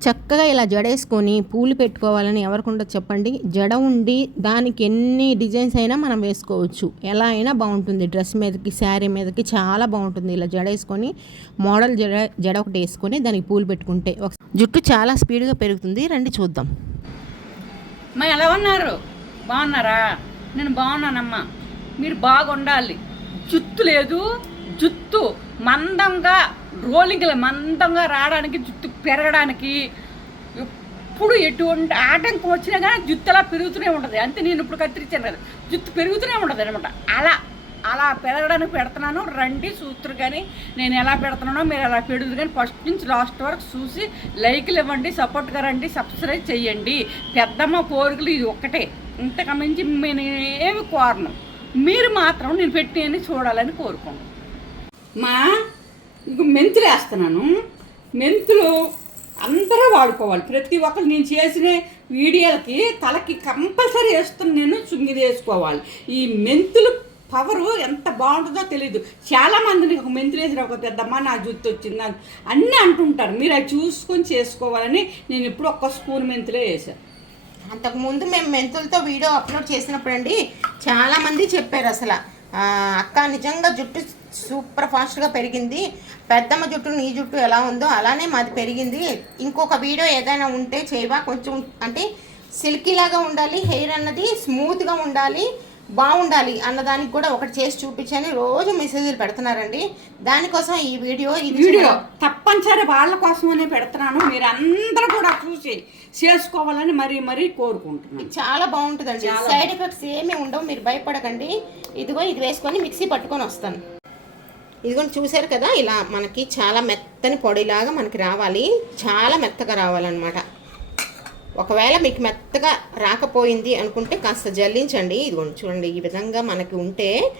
చక్కగా ఇలా జడేసుకొని పూలు పెట్టుకోవాలని ఎవరికుండో చెప్పండి. జడ ఉండి దానికి ఎన్ని డిజైన్స్ అయినా మనం వేసుకోవచ్చు. ఎలా అయినా బాగుంటుంది. డ్రెస్ మీదకి శారీ మీదకి చాలా బాగుంటుంది. ఇలా జడేసుకొని మోడల్ జడ జడ ఒకటి వేసుకొని దానికి పూలు పెట్టుకుంటే. ఒక- జుట్టు చాలా స్పీడ్గా పెరుగుతుంది. రండి చూద్దాం. మా ఎలా ఉన్నారు? బాగున్నారా? నేను బాగున్నానమ్మా. మీరు బాగుండాలి. జుత్తు లేదు. జుత్తు మందంగా రోలింగ్లు మందంగా రావడానికి జుత్తు పెరగడానికి ఎప్పుడు ఎటువంటి ఆటంకం వచ్చినా కానీ జుత్తు అలా పెరుగుతూనే ఉంటుంది. అంతే నేను ఇప్పుడు కత్తిరించాను కదా. జుత్తు పెరుగుతూనే ఉంటుంది అనమాట అలా అలా పెరగడానికి పెడుతున్నాను. రండి చూస్తురు కానీ నేను ఎలా పెడుతున్నానో మీరు అలా పెడుదురు కానీ ఫస్ట్ నుంచి లాస్ట్ వరకు చూసి లైక్లు ఇవ్వండి సపోర్ట్గా రండి సబ్స్క్రైబ్ చేయండి. పెద్దమ్మ కోరికలు ఇది ఒక్కటే. ఇంతకు మించి నేను ఏమి కోరను. మీరు మాత్రం నేను పెట్టి చూడాలని కోరుకోను. మా ఇంక మెంతులు వేస్తున్నాను. మెంతులు అందరూ వాడుకోవాలి. ప్రతి ఒక్కరు నేను చేసిన వీడియోలకి తలకి కంపల్సరీ వేస్తున్న నేను చుంగిది వేసుకోవాలి. ఈ మెంతులు పవరు ఎంత బాగుంటుందో తెలియదు చాలా మందిని ఒక మెంతులు వేసిన ఒక పెద్దమ్మ నా జుత్తు వచ్చింది అన్నీ అంటుంటారు. మీరు అది చూసుకొని చేసుకోవాలని నేను ఇప్పుడు ఒక్క స్పూన్ మెంతులే వేసాను అంతకుముందు మేము మెంతులతో వీడియో అప్లోడ్ చేసినప్పుడు అండి చాలామంది చెప్పారు అసలు. అక్క నిజంగా జుట్టు సూపర్ ఫాస్ట్గా పెరిగింది. పెద్దమ్మ జుట్టు నీ జుట్టు ఎలా ఉందో అలానే మాది పెరిగింది. ఇంకొక వీడియో ఏదైనా ఉంటే చేయవా? కొంచెం అంటే సిల్కీ లాగా ఉండాలి హెయిర్ అన్నది స్మూత్గా ఉండాలి బాగుండాలి అన్నదానికి కూడా ఒకటి చేసి చూపించని రోజు మెసేజ్లు పెడుతున్నారండి. దానికోసం ఈ వీడియో ఇది వీడియో తప్పనిసరి వాళ్ళ కోసమనే పెడుతున్నాను. మీరు అందరూ కూడా చూసి చేసుకోవాలని మరీ మరీ కోరుకుంటున్నాను. చాలా బాగుంటుందండి. సైడ్ ఎఫెక్ట్స్ ఏమీ ఉండవు. మీరు భయపడకండి. ఇదిగో ఇది వేసుకొని మిక్సీ పట్టుకొని వస్తాను. ఇదిగోండి చూసారు కదా ఇలా మనకి చాలా మెత్తని పొడిలాగా మనకి రావాలి. చాలా మెత్తగా రావాలన్నమాట. ఒకవేళ మీకు మెత్తగా రాకపోయింది అనుకుంటే కాస్త జల్లించండి. ఇదిగోండి చూడండి ఈ విధంగా మనకి ఉంటే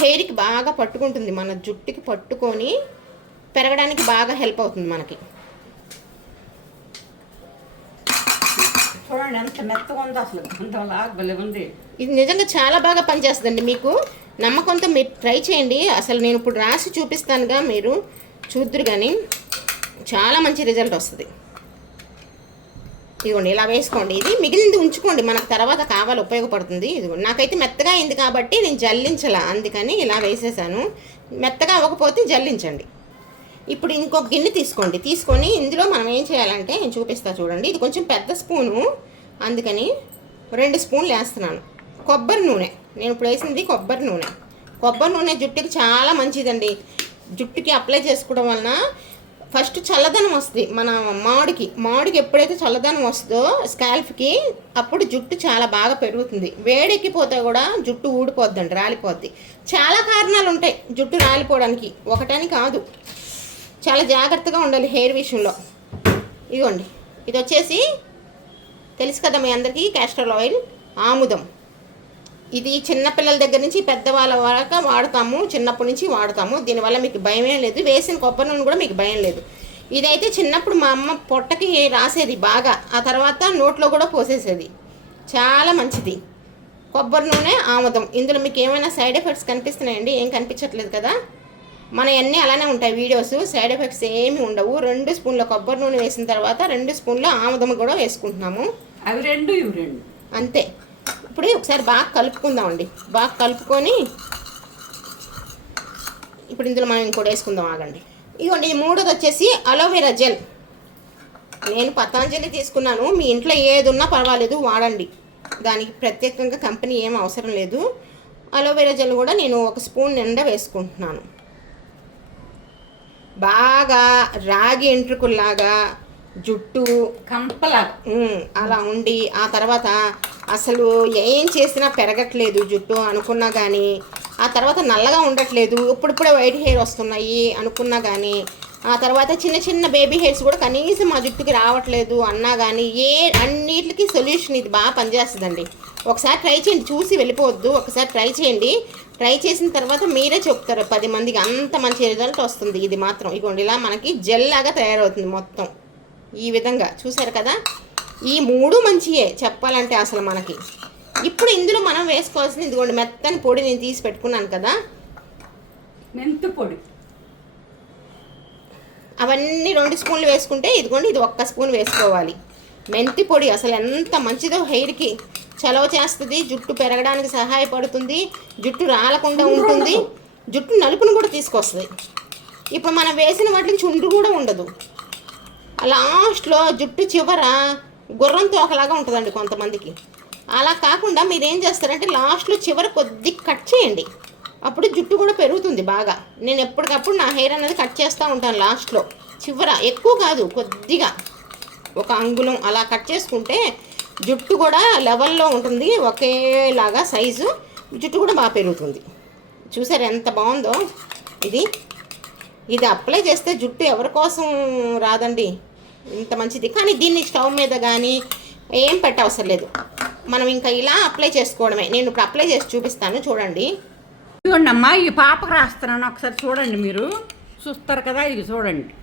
హెయిర్కి బాగా పట్టుకుంటుంది. మన జుట్టుకి పట్టుకొని పెరగడానికి బాగా హెల్ప్ అవుతుంది మనకి. చూడండి ఎంత మెత్తగా ఉందో అసలు. గంధంలా ఉంది. ఇది నిజంగా చాలా బాగా పనిచేస్తుందండి మీకు. నమ్మకంతో మీరు ట్రై చేయండి. అసలు నేను ఇప్పుడు రాసి చూపిస్తానుగా మీరు. చూద్దరు కానీ చాలా మంచి రిజల్ట్ వస్తుంది. ఇదిగోండి ఇలా వేసుకోండి. ఇది మిగిలింది ఉంచుకోండి. మనకు తర్వాత కావాలి ఉపయోగపడుతుంది. ఇదిగోండి. నాకైతే మెత్తగా అయింది కాబట్టి నేను జల్లించలా. అందుకని ఇలా వేసేసాను. మెత్తగా అవ్వకపోతే జల్లించండి. ఇప్పుడు ఇంకొక గిన్నె తీసుకోండి. తీసుకొని ఇందులో మనం ఏం చేయాలంటే నేను చూపిస్తా చూడండి. ఇది కొంచెం పెద్ద స్పూను. అందుకని రెండు స్పూన్లు వేస్తున్నాను. కొబ్బరి నూనె. నేను ఇప్పుడు వేసింది కొబ్బరి నూనె. కొబ్బరి నూనె జుట్టుకి చాలా మంచిదండి. జుట్టుకి అప్లై చేసుకోవడం వలన ఫస్ట్ చల్లదనం వస్తుంది. మన మామిడికి మామిడికి ఎప్పుడైతే చల్లదనం వస్తుందో స్కాల్ఫ్కి అప్పుడు జుట్టు చాలా బాగా పెరుగుతుంది. వేడెక్కిపోతే కూడా జుట్టు ఊడిపోద్దండి రాలిపోద్ది. చాలా కారణాలు ఉంటాయి జుట్టు రాలిపోవడానికి. ఒకటని కాదు. చాలా జాగ్రత్తగా ఉండాలి హెయిర్ విషయంలో. ఇదిగోండి ఇది వచ్చేసి తెలుసు కదా మీ అందరికీ క్యాస్టర్ ఆయిల్ ఆముదం. ఇది చిన్నపిల్లల దగ్గర నుంచి పెద్దవాళ్ళ వరకు వాడతాము చిన్నప్పటి నుంచి వాడతాము. దీనివల్ల మీకు భయమే లేదు. వేసిన కొబ్బరి నూనె కూడా మీకు భయం లేదు. ఇదైతే చిన్నప్పుడు మా అమ్మ పొట్టకి రాసేది బాగా. ఆ తర్వాత నోట్లో కూడా పోసేసేది. చాలా మంచిది. కొబ్బరి నూనె ఆముదం. ఇందులో మీకు ఏమైనా సైడ్ ఎఫెక్ట్స్ కనిపిస్తున్నాయండి? ఏం కనిపించట్లేదు కదా? మన అన్నీ అలానే ఉంటాయి. వీడియోస్ సైడ్ ఎఫెక్ట్స్ ఏమి ఉండవు. రెండు స్పూన్ల కొబ్బరి నూనె వేసిన తర్వాత రెండు స్పూన్ల ఆముదం కూడా వేసుకుంటున్నాము. అవి రెండు ఇవి రెండు. అంతే. ఇప్పుడు ఒకసారి బాగా కలుపుకుందామండి. బాగా కలుపుకొని ఇప్పుడు ఇందులో మనం ఇంకోటి వేసుకుందాం ఆగండి. ఇదిగోండి ఇది మూడోది వచ్చేసి అలోవెరా జెల్. నేను పతాంజలి తీసుకున్నాను. మీ ఇంట్లో ఏది ఉన్నా పర్వాలేదు వాడండి. దానికి ప్రత్యేకంగా కంపెనీ ఏం అవసరం లేదు. అలోవెరా జెల్ కూడా నేను ఒక స్పూన్ నిండా వేసుకుంటున్నాను. బాగా రాగి ఎంట్రుకుల్లాగా జుట్టు కంపలా అలా ఉండి ఆ తర్వాత అసలు ఏం చేసినా పెరగట్లేదు జుట్టు అనుకున్నా కానీ ఆ తర్వాత నల్లగా ఉండట్లేదు ఇప్పుడిప్పుడే వైట్ హెయిర్ వస్తున్నాయి అనుకున్నా కానీ ఆ తర్వాత చిన్న చిన్న బేబీ హెయిర్స్ కూడా కనీసం మా జుట్టుకి రావట్లేదు అన్నా కానీ ఏ అన్నిటికి సొల్యూషన్ ఇది బాగా పనిచేస్తుందండి. ఒకసారి ట్రై చేయండి చూసి వెళ్ళిపోవద్దు ఒకసారి ట్రై చేయండి. ట్రై చేసిన తర్వాత మీరే చెప్తారు పది మందికి అంత మంచి రిజల్ట్ వస్తుంది. ఇది మాత్రం ఇగోండి ఇలా మనకి జెల్ లాగా తయారవుతుంది మొత్తం. ఈ విధంగా చూసారు కదా? ఈ మూడు మంచియే చెప్పాలంటే అసలు మనకి. ఇప్పుడు ఇందులో మనం వేసుకోవాల్సింది ఇదిగోండి మెత్తని పొడి నేను తీసి పెట్టుకున్నాను కదా. మెంతు పొడి? అవన్నీ రెండు స్పూన్లు వేసుకుంటే ఇదిగోండి ఇది ఒక్క స్పూన్ వేసుకోవాలి. మెంతి పొడి అసలు ఎంత మంచిదో హెయిర్కి. చలవ చేస్తుంది జుట్టు పెరగడానికి సహాయపడుతుంది జుట్టు రాలకుండా ఉంటుంది జుట్టు నలుపును కూడా తీసుకొస్తుంది. ఇప్పుడు మనం వేసిన వాటిని చుండ్రు కూడా ఉండదు. లాస్ట్లో జుట్టు చివర గుర్రం తోకలాగా ఉంటుందండి కొంతమందికి. అలా కాకుండా మీరు ఏం చేస్తారంటే లాస్ట్లో చివర కొద్ది కట్ చేయండి. అప్పుడు జుట్టు కూడా పెరుగుతుంది బాగా. నేను ఎప్పటికప్పుడు నా హెయిర్ అనేది కట్ చేస్తూ ఉంటాను లాస్ట్లో. చివర ఎక్కువ కాదు కొద్దిగా. ఒక అంగుళం అలా కట్ చేసుకుంటే జుట్టు కూడా లెవెల్లో ఉంటుంది ఒకేలాగా సైజు. జుట్టు కూడా బాగా పెరుగుతుంది. చూసారు ఎంత బాగుందో? ఇది. ఇది అప్లై చేస్తే జుట్టు ఎవరి కోసం రాదండి. ఇంత మంచిది. కానీ దీన్ని స్టవ్ మీద కానీ ఏం పెట్టవసరం లేదు. మనం ఇంకా ఇలా అప్లై చేసుకోవడమే. నేను ఇప్పుడు అప్లై చేసి చూపిస్తాను. చూడండి. చూడండి అమ్మా ఈ పాపకు రాస్తున్నాను. ఒకసారి చూడండి మీరు. చూస్తారు కదా ఇది చూడండి.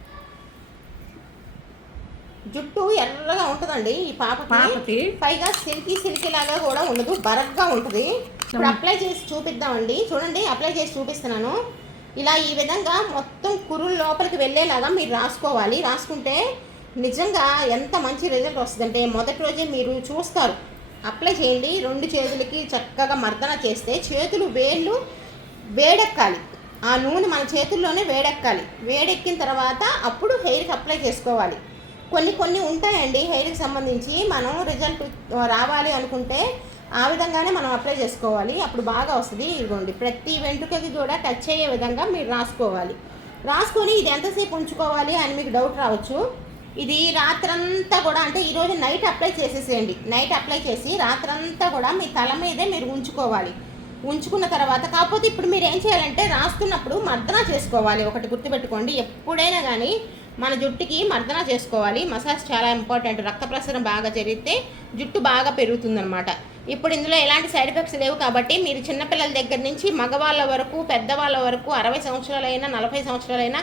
జుట్టు ఎర్రగా ఉంటుందండి. ఈ పాపకి పాపకి. పైగా సిల్కీ సిల్కీ లాగా కూడా ఉండదు బరగ్గా ఉంటుంది. ఇప్పుడు అప్లై చేసి చూపిద్దామండి. చూడండి అప్లై చేసి చూపిస్తున్నాను. ఇలా ఈ విధంగా మొత్తం కురుల లోపలికి వెళ్ళేలాగా మీరు రాసుకోవాలి. రాసుకుంటే నిజంగా ఎంత మంచి రిజల్ట్ వస్తుందంటే మొదటి రోజే మీరు చూస్తారు. అప్లై చేయండి. రెండు చేతులకి చక్కగా మర్దన చేస్తే చేతులు వేళ్ళు వేడెక్కాలి. ఆ నూనె మన చేతుల్లోనే వేడెక్కాలి. వేడెక్కిన తర్వాత అప్పుడు హెయిర్కి అప్లై చేసుకోవాలి. కొన్ని కొన్ని ఉంటాయండి హెయిర్కి సంబంధించి. మనం రిజల్ట్ రావాలి అనుకుంటే ఆ విధంగానే మనం అప్లై చేసుకోవాలి. అప్పుడు బాగా వస్తుంది. ఇదిగోండి ప్రతి వెంట్రుకకి కూడా టచ్ అయ్యే విధంగా మీరు రాసుకోవాలి. రాసుకొని ఇది ఎంతసేపు ఉంచుకోవాలి అని మీకు డౌట్ రావచ్చు. ఇది రాత్రంతా కూడా అంటే ఈరోజు నైట్ అప్లై చేసేసేయండి. నైట్ అప్లై చేసి రాత్రంతా కూడా మీ తల మీదే మీరు ఉంచుకోవాలి. ఉంచుకున్న తర్వాత కాకపోతే ఇప్పుడు మీరు ఏం చేయాలంటే రాస్తున్నప్పుడు మర్దన చేసుకోవాలి. ఒకటి గుర్తుపెట్టుకోండి. ఎప్పుడైనా కానీ మన జుట్టుకి మర్దన చేసుకోవాలి. మసాజ్ చాలా ఇంపార్టెంట్. రక్త ప్రసరణ బాగా జరిగితే జుట్టు బాగా పెరుగుతుందనమాట ఇప్పుడు ఇందులో ఎలాంటి సైడ్ ఎఫెక్ట్స్ లేవు కాబట్టి మీరు చిన్నపిల్లల దగ్గర నుంచి మగవాళ్ళ వరకు పెద్దవాళ్ళ వరకు అరవై సంవత్సరాలైనా నలభై సంవత్సరాలైనా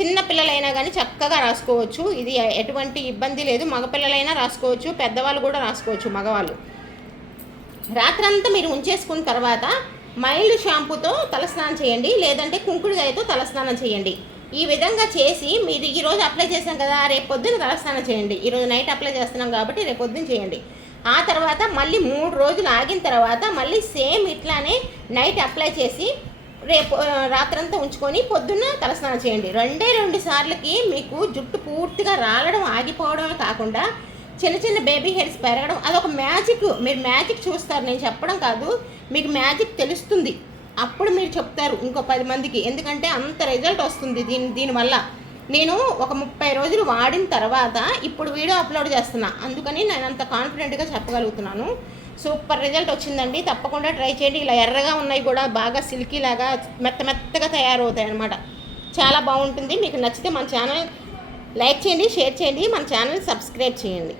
చిన్న పిల్లలైనా కానీ చక్కగా రాసుకోవచ్చు. ఇది ఎటువంటి ఇబ్బంది లేదు. మగపిల్లలైనా రాసుకోవచ్చు. పెద్దవాళ్ళు కూడా రాసుకోవచ్చు మగవాళ్ళు. రాత్రంతా మీరు ఉంచేసుకున్న తర్వాత మైల్డ్ షాంపూతో తలస్నానం చేయండి. లేదంటే కుంకుడుగాయతో తలస్నానం చేయండి. ఈ విధంగా చేసి మీరు ఈరోజు అప్లై చేసాం కదా రేపు పొద్దున్న తలస్నానం చేయండి. ఈరోజు నైట్ అప్లై చేస్తున్నాం కాబట్టి రేపు పొద్దున్న చేయండి. ఆ తర్వాత మళ్ళీ మూడు రోజులు ఆగిన తర్వాత మళ్ళీ సేమ్ ఇట్లానే నైట్ అప్లై చేసి రేపు రాత్రంతా ఉంచుకొని పొద్దున్న తలస్నానం చేయండి. రెండే రెండు సార్లకి మీకు జుట్టు పూర్తిగా రాలడం ఆగిపోవడమే కాకుండా చిన్న చిన్న బేబీ హెయిర్స్ పెరగడం అదొక మ్యాజిక్. మీరు మ్యాజిక్ చూస్తారు. నేను చెప్పడం కాదు మీకు మ్యాజిక్ తెలుస్తుంది. అప్పుడు మీరు చెప్తారు ఇంకో పది మందికి. ఎందుకంటే అంత రిజల్ట్ వస్తుంది దీని దీనివల్ల నేను ఒక ముప్పై రోజులు వాడిన తర్వాత ఇప్పుడు వీడియో అప్లోడ్ చేస్తున్నా. అందుకని నేను అంత కాన్ఫిడెంట్గా చెప్పగలుగుతున్నాను. సూపర్ రిజల్ట్ వచ్చిందండి. తప్పకుండా ట్రై చేయండి. ఇలా ఎర్రగా ఉన్నాయి కూడా బాగా సిల్కీ లాగా మెత్త మెత్తగా తయారవుతాయి అన్నమాట. చాలా బాగుంటుంది. మీకు నచ్చితే మన ఛానల్ లైక్ చేయండి షేర్ చేయండి. మన ఛానల్ సబ్స్క్రైబ్ చేయండి.